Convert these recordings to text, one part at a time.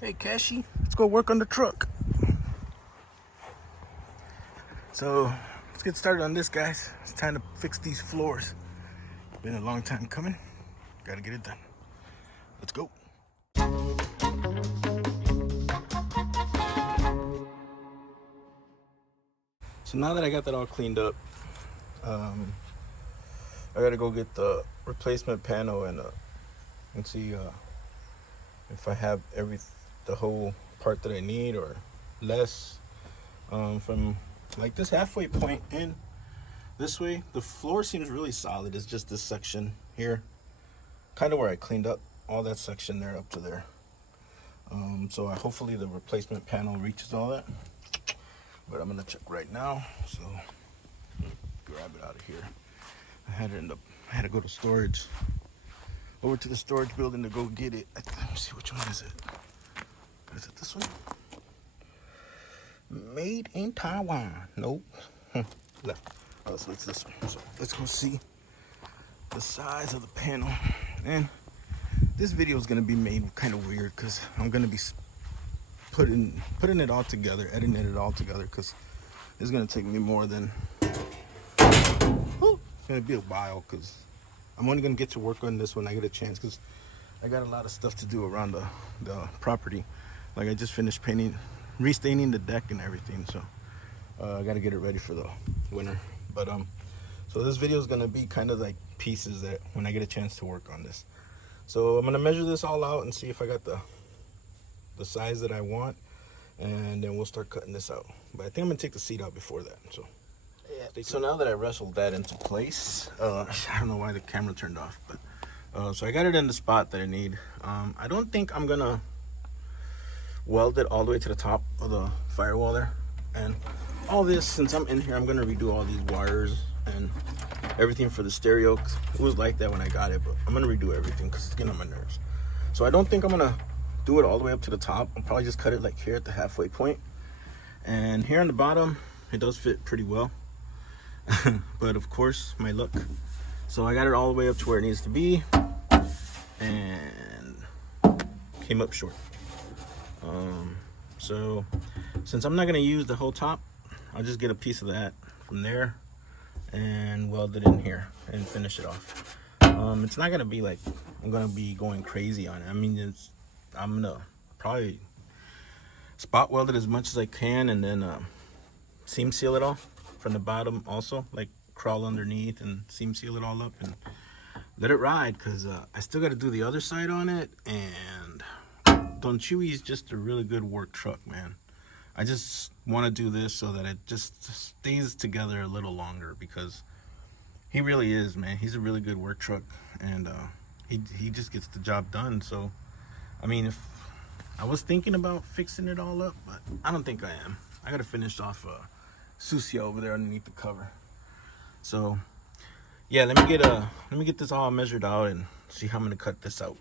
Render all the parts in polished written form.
Hey, Cashy, let's go work on the truck. So, let's get started on this, guys. It's time to fix these floors. Been a long time coming. Gotta get it done. Let's go. So now that I got that all cleaned up, I gotta go get the replacement panel and see if I have the whole part that I need or less. From like this halfway point in this way, the floor seems really solid. It's just this section here, kind of where I cleaned up all that section there up to there. So hopefully the replacement panel reaches all that, but I'm gonna check right now. So grab it out of here. I had to go to storage, over to the storage building to go get it. Let me see, which one is it? Is it this one? Made in Taiwan. Nope. Left. Oh, so it's this one. So let's go see the size of the panel. And this video is gonna be made kind of weird because I'm gonna be putting it all together, editing it all together, because it's gonna take me more than. It's gonna be a while because I'm only gonna get to work on this when I get a chance, because I got a lot of stuff to do around the property. Like I just finished restaining the deck and everything, so I got to get it ready for the winter. But so this video is gonna be kind of like pieces that when I get a chance to work on this. So I'm gonna measure this all out and see if I got the size that I want, and then we'll start cutting this out. But I think I'm gonna take the seat out before that. So yeah. So now that I wrestled that into place, I don't know why the camera turned off, but so I got it in the spot that I need. I don't think I'm gonna weld it all the way to the top of the firewall there. And all this, since I'm in here, I'm gonna redo all these wires and everything for the stereo. It was like that when I got it, but I'm gonna redo everything because it's getting on my nerves. So I don't think I'm gonna do it all the way up to the top. I'll probably just cut it like here at the halfway point. And here on the bottom, it does fit pretty well. But of course, my luck. So I got it all the way up to where it needs to be, and came up short. So since I'm not gonna use the whole top, I'll just get a piece of that from there and weld it in here and finish it off. It's not gonna be like I'm gonna be going crazy on it. I mean, I'm gonna probably spot weld it as much as I can, and then seam seal it all from the bottom also, like crawl underneath and seam seal it all up and let it ride, because I still got to do the other side on it. And Don Chuy is just a really good work truck, man. I just want to do this so that it just stays together a little longer, because he really is, man. He's a really good work truck, and he just gets the job done. So I mean, if I was thinking about fixing it all up, but I don't think I am. I got to finish off Susia over there underneath the cover. So yeah, let me get this all measured out and see how I'm gonna cut this out.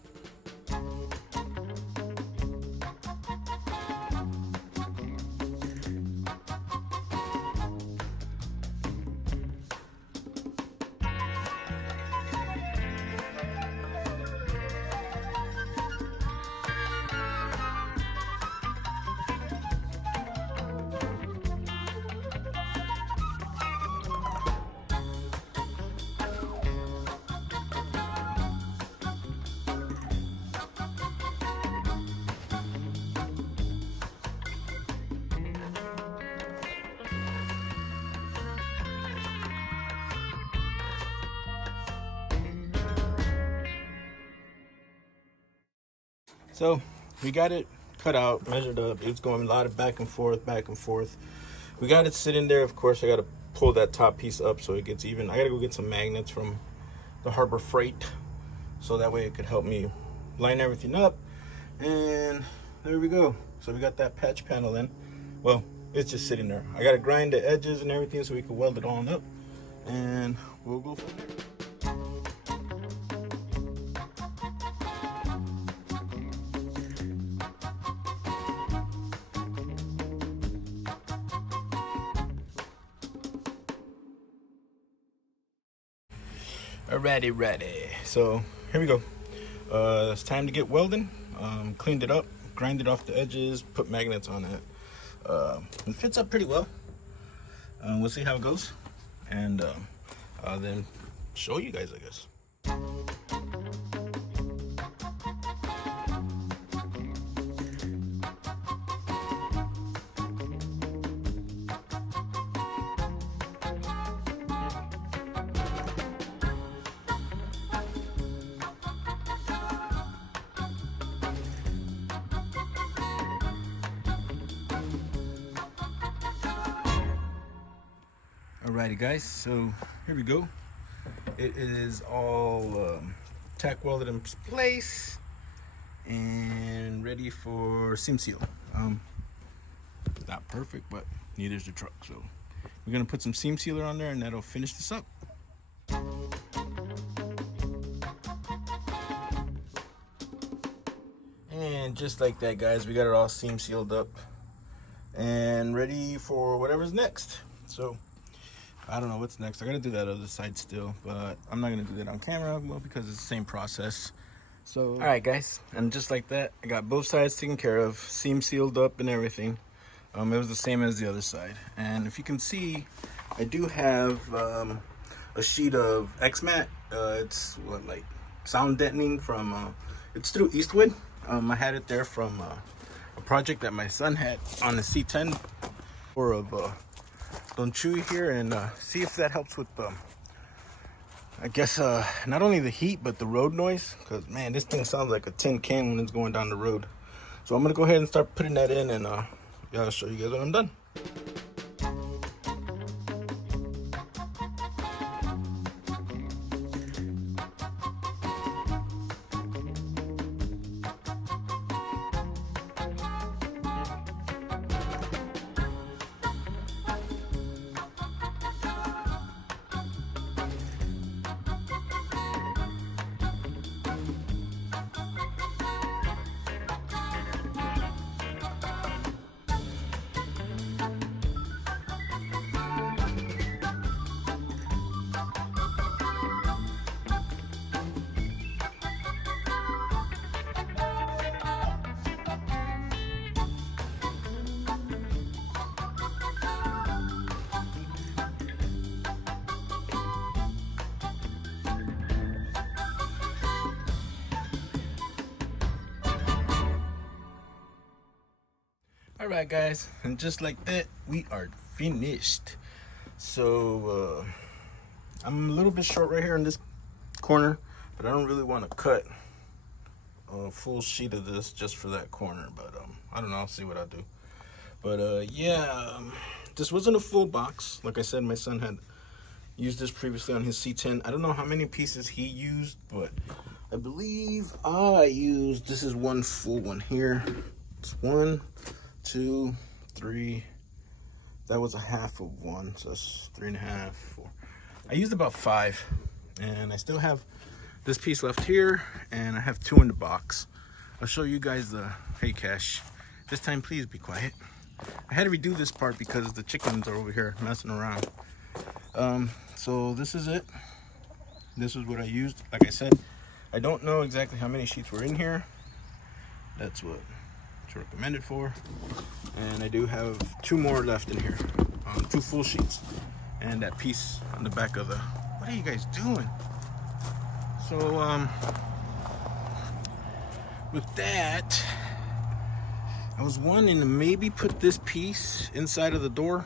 So we got it cut out, measured up. It's going a lot of back and forth, back and forth. We got it sitting there. Of course, I got to pull that top piece up so it gets even. I got to go get some magnets from the Harbor Freight, so that way it could help me line everything up. And there we go. So we got that patch panel in. Well, it's just sitting there. I got to grind the edges and everything so we can weld it all up, and we'll go from there. Ready. So here we go. It's time to get welding. Cleaned it up, grinded off the edges, put magnets on it. It fits up pretty well. We'll see how it goes, and then show you guys, I guess. Alrighty guys, so here we go. It is all tack welded in place and ready for seam seal. Not perfect, but neither is the truck. So we're gonna put some seam sealer on there and that'll finish this up. And just like that guys, we got it all seam sealed up and ready for whatever's next. So I don't know what's next. I gotta do that other side still, but I'm not gonna do that on camera, well, because it's the same process. So, all right, guys, and just like that, I got both sides taken care of, seam sealed up and everything. It was the same as the other side. And if you can see, I do have a sheet of X-Mat. It's what, like sound deadening from, it's through Eastwood. I had it there from a project that my son had on the C10 or of Don Chuy here, and see if that helps with I guess not only the heat but the road noise, because man, this thing sounds like a tin can when it's going down the road. So I'm gonna go ahead and start putting that in, and yeah, I'll show you guys when I'm done. All right guys, and just like that, we are finished. So I'm a little bit short right here in this corner, but I don't really want to cut a full sheet of this just for that corner, but I don't know, I'll see what I do. But yeah, this wasn't a full box. Like I said, my son had used this previously on his C10. I don't know how many pieces he used, but I believe I used, this is one full one here. It's 1, 2, 3. That was a half of one, so that's 3.5, 4. I used about 5, and I still have this piece left here, and I have 2 in the box. I'll show you guys the, hey Cash, this time please be quiet. I had to redo this part because the chickens are over here messing around. So this is it. This is what I used. Like I said, I don't know exactly how many sheets were in here. That's what it's recommended for. And I do have 2 more left in here. 2 full sheets. And that piece on the back of the, what are you guys doing? So, with that, I was wanting to maybe put this piece inside of the door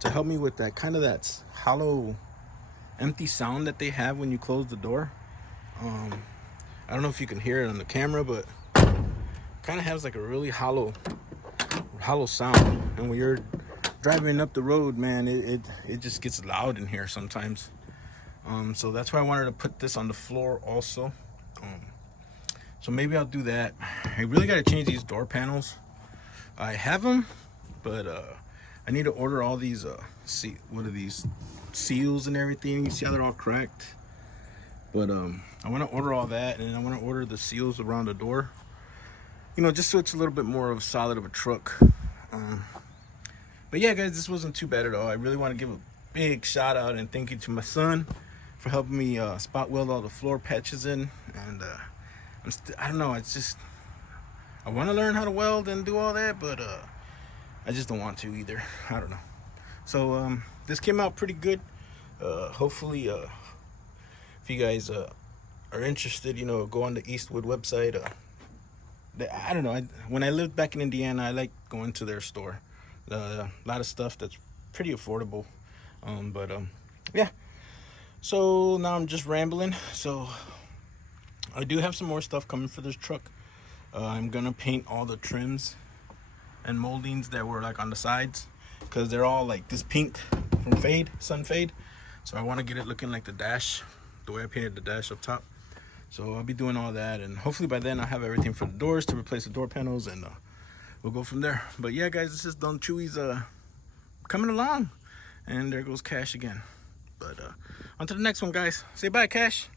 to help me with that kind of that hollow, empty sound that they have when you close the door. I don't know if you can hear it on the camera, but it kind of has like a really hollow sound. And when you're driving up the road, man, it just gets loud in here sometimes. So that's why I wanted to put this on the floor also. So maybe I'll do that. I really got to change these door panels. I have them, but I need to order all these what are these, seals and everything. You see how they're all cracked? But I want to order all that, and I want to order the seals around the door, you know, just so it's a little bit more of a solid of a truck. But yeah guys, this wasn't too bad at all. I really want to give a big shout out and thank you to my son for helping me spot weld all the floor patches in. And I don't know, it's just, I want to learn how to weld and do all that, but I just don't want to either. I don't know. So this came out pretty good. Hopefully, if you guys are interested, go on the Eastwood website. I don't know. When I lived back in Indiana, I like going to their store. A lot of stuff that's pretty affordable. But yeah. So now I'm just rambling. So I do have some more stuff coming for this truck. I'm gonna paint all the trims and moldings that were like on the sides, because they're all like this pink from sun fade. So I want to get it looking like the dash, the way I painted the dash up top. So I'll be doing all that, and hopefully by then I'll have everything for the doors to replace the door panels, and we'll go from there. But yeah, guys, this is Don Chuy's coming along, and there goes Cash again. But on to the next one, guys. Say bye, Cash.